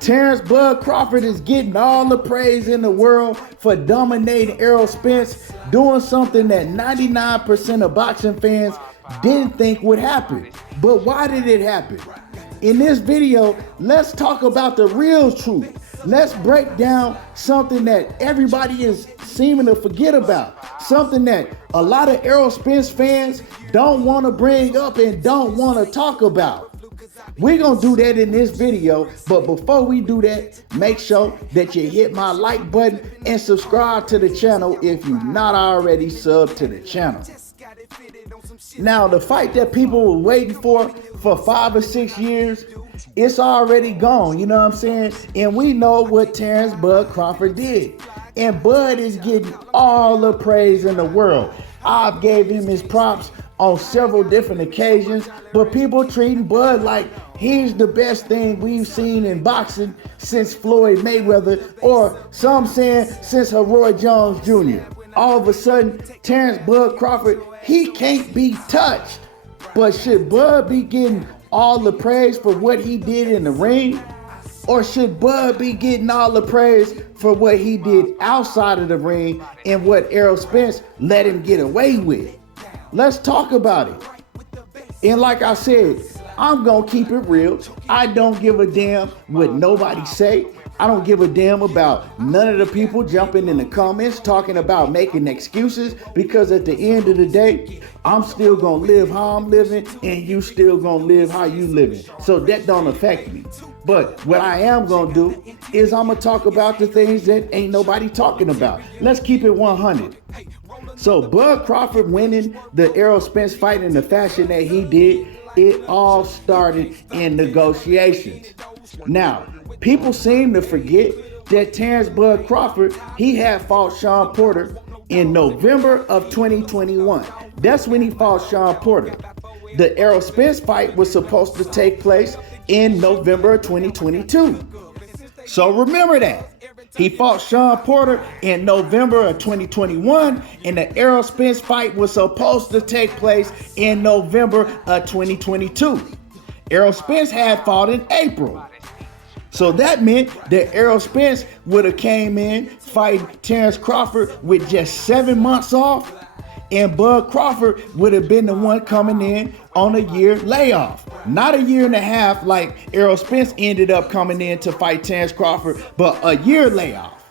Terence Bud Crawford is getting all the praise in the world for dominating Errol Spence, doing something that 99% of boxing fans didn't think would happen. But why did it happen? In this video, let's talk about the real truth. Let's break down something that everybody is seeming to forget about. Something that a lot of Errol Spence fans don't want to bring up and don't want to talk about. We're going to do that in this video, but before we do that, make sure that you hit my like button and subscribe to the channel if you're not already subbed to the channel. Now, the fight that people were waiting for 5 or 6 years, it's already gone, you know what I'm saying? And we know what Terence Bud Crawford did. And Bud is getting all the praise in the world. I've gave him his props on several different occasions, but people treating Bud like he's the best thing we've seen in boxing since Floyd Mayweather, or some saying since Roy Jones Jr. All of a sudden, Terence Bud Crawford, he can't be touched. But should Bud be getting all the praise for what he did in the ring? Or should Bud be getting all the praise for what he did outside of the ring and what Errol Spence let him get away with? Let's talk about it. And like I said, I'm gonna keep it real. I don't give a damn what nobody say. I don't give a damn about none of the people jumping in the comments talking about making excuses, because at the end of the day, I'm still gonna live how I'm living and you still gonna live how you living. So that don't affect me. But what I am gonna do is I'm gonna talk about the things that ain't nobody talking about. Let's keep it 100. So Bud Crawford winning the Errol Spence fight in the fashion that he did, it all started in negotiations. Now, people seem to forget that Terence Bud Crawford, he had fought Shawn Porter in November of 2021. That's when he fought Shawn Porter. The Errol Spence fight was supposed to take place in November of 2022. So remember that. He fought Shawn Porter in November of 2021, and the Errol Spence fight was supposed to take place in November of 2022. Errol Spence had fought in April. So that meant that Errol Spence would have came in fighting Terence Crawford with just 7 months off, and Bud Crawford would have been the one coming in on a year layoff. Not a year and a half like Errol Spence ended up coming in to fight Terence Crawford, but a year layoff.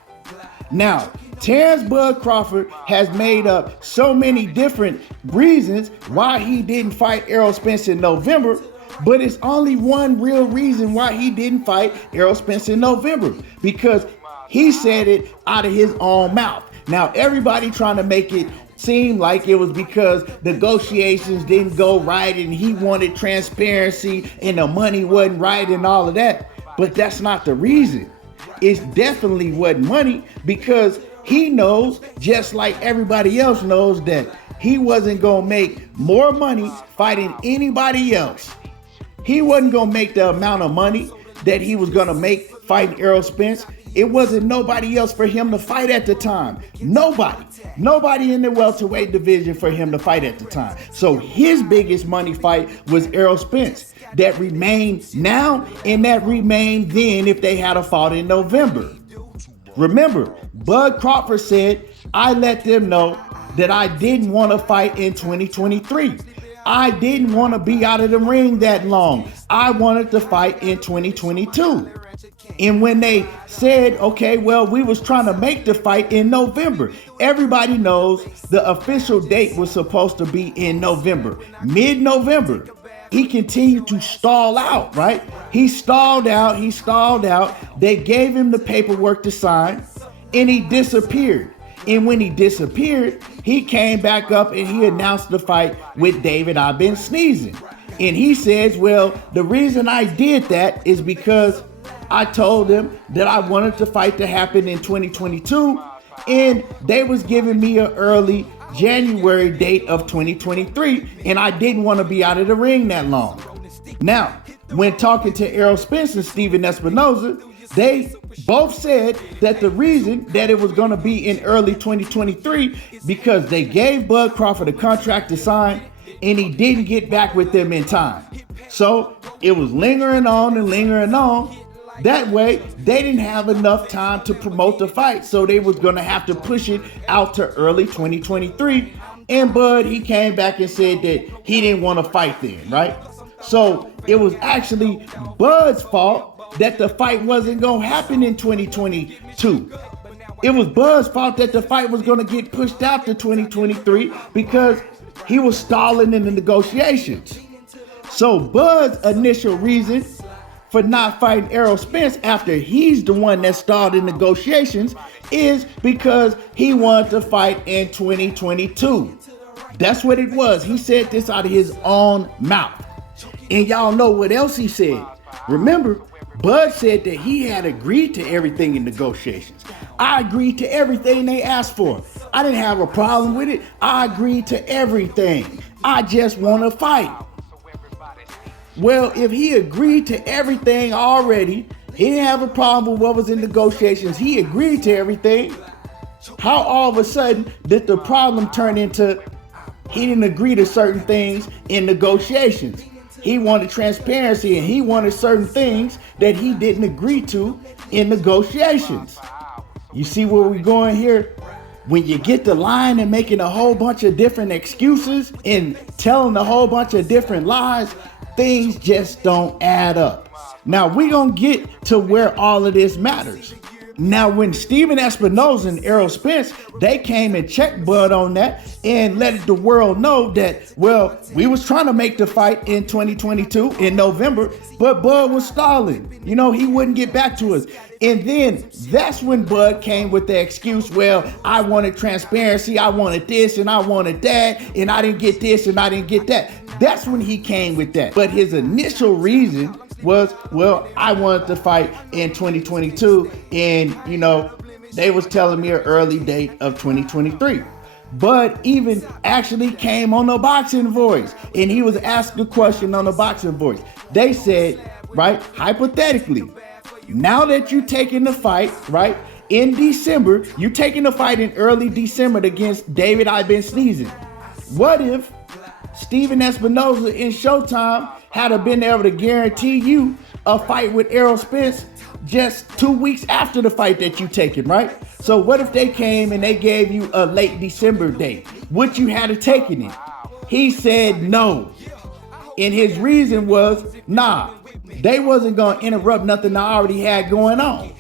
Now, Terence Bud Crawford has made up so many different reasons why he didn't fight Errol Spence in November, but it's only one real reason why he didn't fight Errol Spence in November, because he said it out of his own mouth. Now, everybody trying to make it seem like it was because negotiations didn't go right and he wanted transparency and the money wasn't right and all of that. But that's not the reason. It's definitely wasn't money, because he knows, just like everybody else knows, that he wasn't gonna make more money fighting anybody else. He wasn't gonna make the amount of money that he was gonna make fighting Errol Spence. It wasn't nobody else for him to fight at the time. Nobody in the welterweight division for him to fight at the time. So his biggest money fight was Errol Spence. That remained now and that remained then if they had a fought in November. Remember, Bud Crawford said, I let them know that I didn't want to fight in 2023. I didn't want to be out of the ring that long. I wanted to fight in 2022. And when they said, okay, well, we was trying to make the fight in November, everybody knows the official date was supposed to be in November, mid-November. He continued to stall out, right? He stalled out. They gave him the paperwork to sign, and he disappeared. And when he disappeared, he came back up and he announced the fight with David I've been sneezing. And he says, well, the reason I did that is because I told them that I wanted the fight to happen in 2022, and they was giving me an early January date of 2023, and I didn't want to be out of the ring that long. Now, when talking to Errol Spence and Steven Espinoza, they both said that the reason that it was going to be in early 2023 because they gave Bud Crawford a contract to sign and he didn't get back with them in time. So it was lingering on and lingering on. That way, they didn't have enough time to promote the fight, so they was gonna have to push it out to early 2023. And Bud, he came back and said that he didn't want to fight then, right? So it was actually Bud's fault that the fight wasn't gonna happen in 2022. It was Bud's fault that the fight was gonna get pushed out to 2023 because he was stalling in the negotiations. So Bud's initial reason for not fighting Errol Spence after he's the one that stalled in negotiations is because he wanted to fight in 2022. That's what it was. He said this out of his own mouth. And y'all know what else he said. Remember, Bud said that he had agreed to everything in negotiations. I agreed to everything they asked for. I didn't have a problem with it. I agreed to everything. I just want to fight. Well, if he agreed to everything already, he didn't have a problem with what was in negotiations, he agreed to everything, how all of a sudden did the problem turn into he didn't agree to certain things in negotiations? He wanted transparency and he wanted certain things that he didn't agree to in negotiations. You see where we're going here? When you get the line and making a whole bunch of different excuses and telling a whole bunch of different lies, things just don't add up. Now we're gonna get to where all of this matters. Now when Steven Espinosa and Errol Spence, they came and checked Bud on that and let the world know that, well, we was trying to make the fight in 2022 in November, but Bud was stalling. You know, he wouldn't get back to us. And then that's when Bud came with the excuse, well, I wanted transparency, I wanted this and I wanted that, and I didn't get this and I didn't get that. That's when he came with that. But his initial reason was, well, I wanted to fight in 2022, and you know, they was telling me an early date of 2023. Bud even actually came on the Boxing Voice, and he was asked a question on the Boxing Voice. They said, right, hypothetically, now that you're taking the fight, right, in December, you're taking the fight in early December against David I've been sneezing. What if Steven Espinosa in Showtime had been able to guarantee you a fight with Errol Spence just 2 weeks after the fight that you taken, right? So what if they came and they gave you a late December date? Would you have taken it? He said no. And his reason was, nah, they wasn't gonna interrupt nothing I already had going on.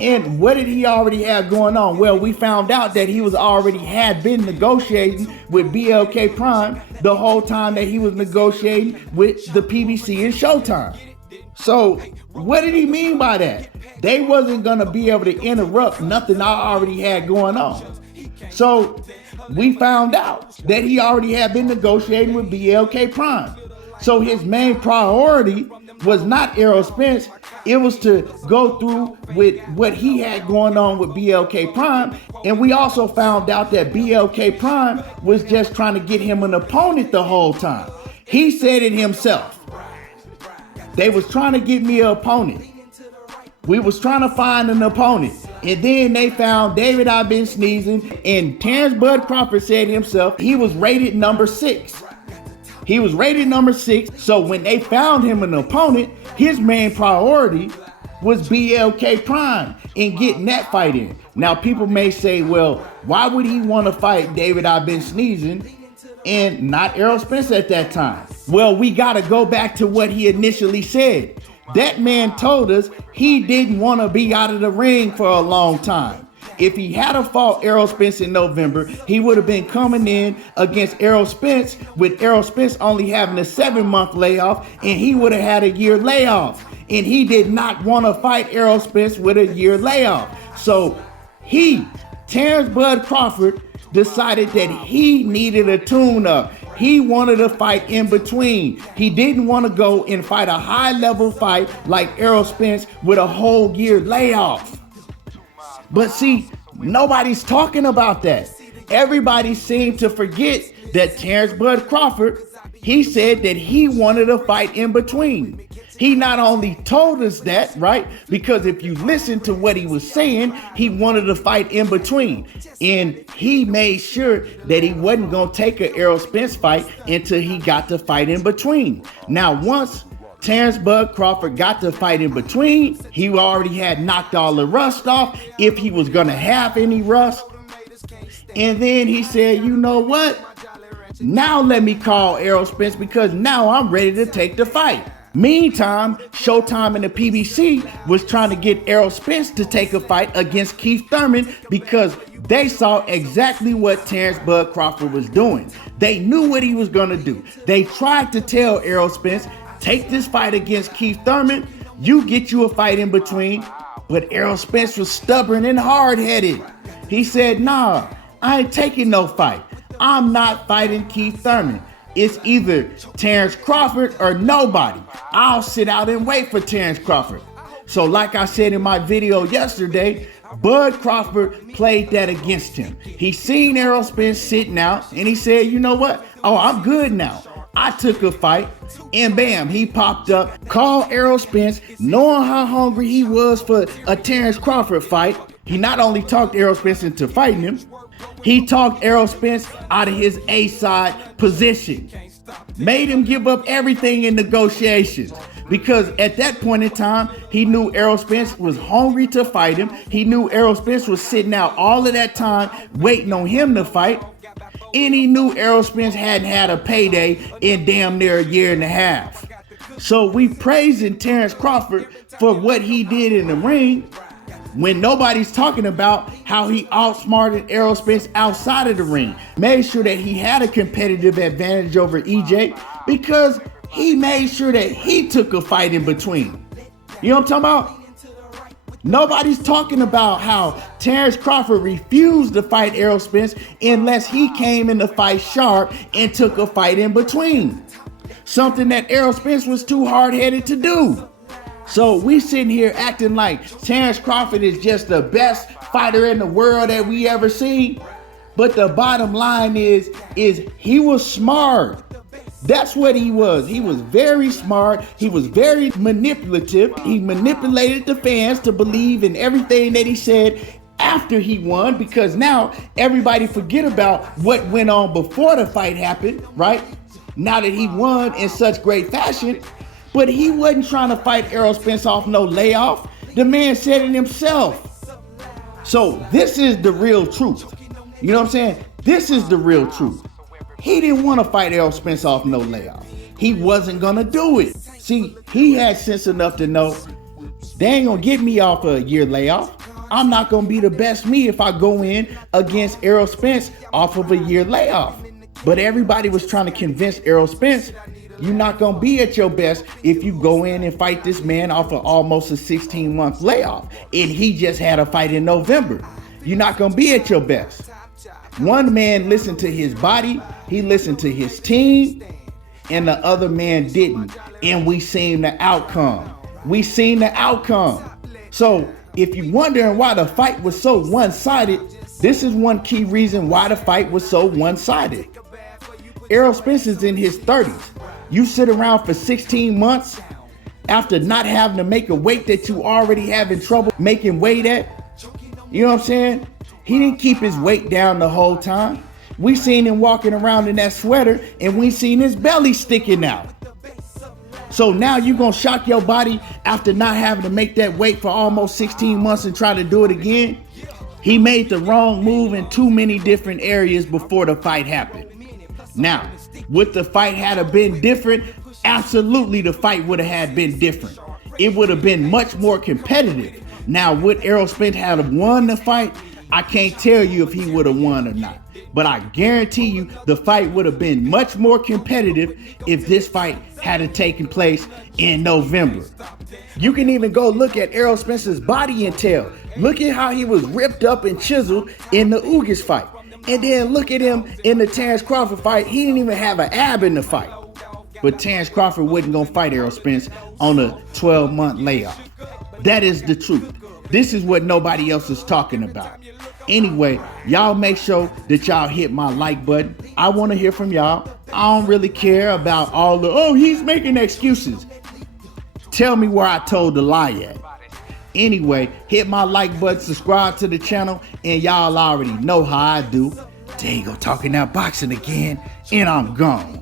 And what did he already have going on? Well, we found out that he was already had been negotiating with BLK Prime the whole time that he was negotiating with the PBC and Showtime. So what did he mean by that? They wasn't gonna be able to interrupt nothing I already had going on. So we found out that he already had been negotiating with BLK Prime. So his main priority was not Errol Spence. It was to go through with what he had going on with BLK Prime. And we also found out that BLK Prime was just trying to get him an opponent the whole time. He said it himself. They was trying to get me an opponent. We was trying to find an opponent. And then they found David I've been sneezing, and Terence Bud Crawford said himself he was rated number 6. He was rated number 6. So when they found him an opponent, his main priority was BLK Prime and getting that fight in. Now people may say, well, why would he want to fight David I've been sneezing and not Errol Spence at that time? Well, we got to go back to what he initially said. That man told us he didn't want to be out of the ring for a long time. If he had fought Errol Spence in November, he would have been coming in against Errol Spence with Errol Spence only having a 7-month layoff, and he would have had a year layoff. And he did not want to fight Errol Spence with a year layoff. So Terence Bud Crawford, decided that he needed a tune-up. He wanted to fight in between. He didn't want to go and fight a high-level fight like Errol Spence with a whole year layoff. But see, nobody's talking about that. Everybody seemed to forget that Terence Bud Crawford, he said that he wanted to fight in between. He not only told us that, right? Because if you listen to what he was saying, he wanted to fight in between. And he made sure that he wasn't going to take an Errol Spence fight until he got to fight in between. Now, once Terence Bud Crawford got to fight in between. He already had knocked all the rust off, if he was gonna have any rust. And then he said, you know what? Now let me call Errol Spence because now I'm ready to take the fight. Meantime, Showtime and the PBC was trying to get Errol Spence to take a fight against Keith Thurman because they saw exactly what Terence Bud Crawford was doing. They knew what he was gonna do. They tried to tell Errol Spence, take this fight against Keith Thurman, you get you a fight in between. But Errol Spence was stubborn and hard-headed. He said, nah, I ain't taking no fight. I'm not fighting Keith Thurman. It's either Terence Crawford or nobody. I'll sit out and wait for Terence Crawford. So like I said in my video yesterday, Bud Crawford played that against him. He seen Errol Spence sitting out and he said, you know what? Oh, I'm good now. I took a fight and bam, he popped up, called Errol Spence, knowing how hungry he was for a Terence Crawford fight. He not only talked Errol Spence into fighting him, he talked Errol Spence out of his A-side position. Made him give up everything in negotiations. Because at that point in time, he knew Errol Spence was hungry to fight him. He knew Errol Spence was sitting out all of that time waiting on him to fight. And he knew Errol Spence hadn't had a payday in damn near a year and a half. So we praising Terence Crawford for what he did in the ring when nobody's talking about how he outsmarted Errol Spence outside of the ring. Made sure that he had a competitive advantage over EJ because he made sure that he took a fight in between. You know what I'm talking about? Nobody's talking about how Terence Crawford refused to fight Errol Spence unless he came in the fight sharp and took a fight in between. Something that Errol Spence was too hard-headed to do. So we sitting here acting like Terence Crawford is just the best fighter in the world that we ever seen. But the bottom line is he was smart. That's what he was. He was very smart. He was very manipulative. He manipulated the fans to believe in everything that he said after he won, because now everybody forget about what went on before the fight happened, right? Now that he won in such great fashion. But he wasn't trying to fight Errol Spence off no layoff. The man said it himself. So this is the real truth. You know what I'm saying? This is the real truth. He didn't want to fight Errol Spence off no layoff. He wasn't going to do it. See, he had sense enough to know they ain't going to get me off a year layoff. I'm not going to be the best me if I go in against Errol Spence off of a year layoff. But everybody was trying to convince Errol Spence, you're not going to be at your best if you go in and fight this man off of almost a 16-month layoff. And he just had a fight in November. You're not going to be at your best. One man listened to his body, he listened to his team, and the other man didn't. And we seen the outcome. We seen the outcome. So if you're wondering why the fight was so one-sided, this is one key reason why the fight was so one-sided. Errol Spence is in his 30s. You sit around for 16 months after not having to make a weight that you already having trouble making weight at. You know what I'm saying? He didn't keep his weight down the whole time. We seen him walking around in that sweater and we seen his belly sticking out. So now you gonna shock your body after not having to make that weight for almost 16 months and try to do it again? He made the wrong move in too many different areas before the fight happened. Now, would the fight have been different? Absolutely, the fight would have been different. It would have been much more competitive. Now, would Errol Spence have won the fight? I can't tell you if he would have won or not. But I guarantee you the fight would have been much more competitive if this fight had taken place in November. You can even go look at Errol Spence's body and tell. Look at how he was ripped up and chiseled in the Ugas fight. And then look at him in the Terence Crawford fight. He didn't even have an ab in the fight. But Terence Crawford wasn't going to fight Errol Spence on a 12-month layoff. That is the truth. This is what nobody else is talking about. Anyway, y'all make sure that y'all hit my like button. I want to hear from y'all. I don't really care about all the, oh, he's making excuses. Tell me where I told the lie at. Anyway, hit my like button, subscribe to the channel, and y'all already know how I do. There you go, talking that boxing again, and I'm gone.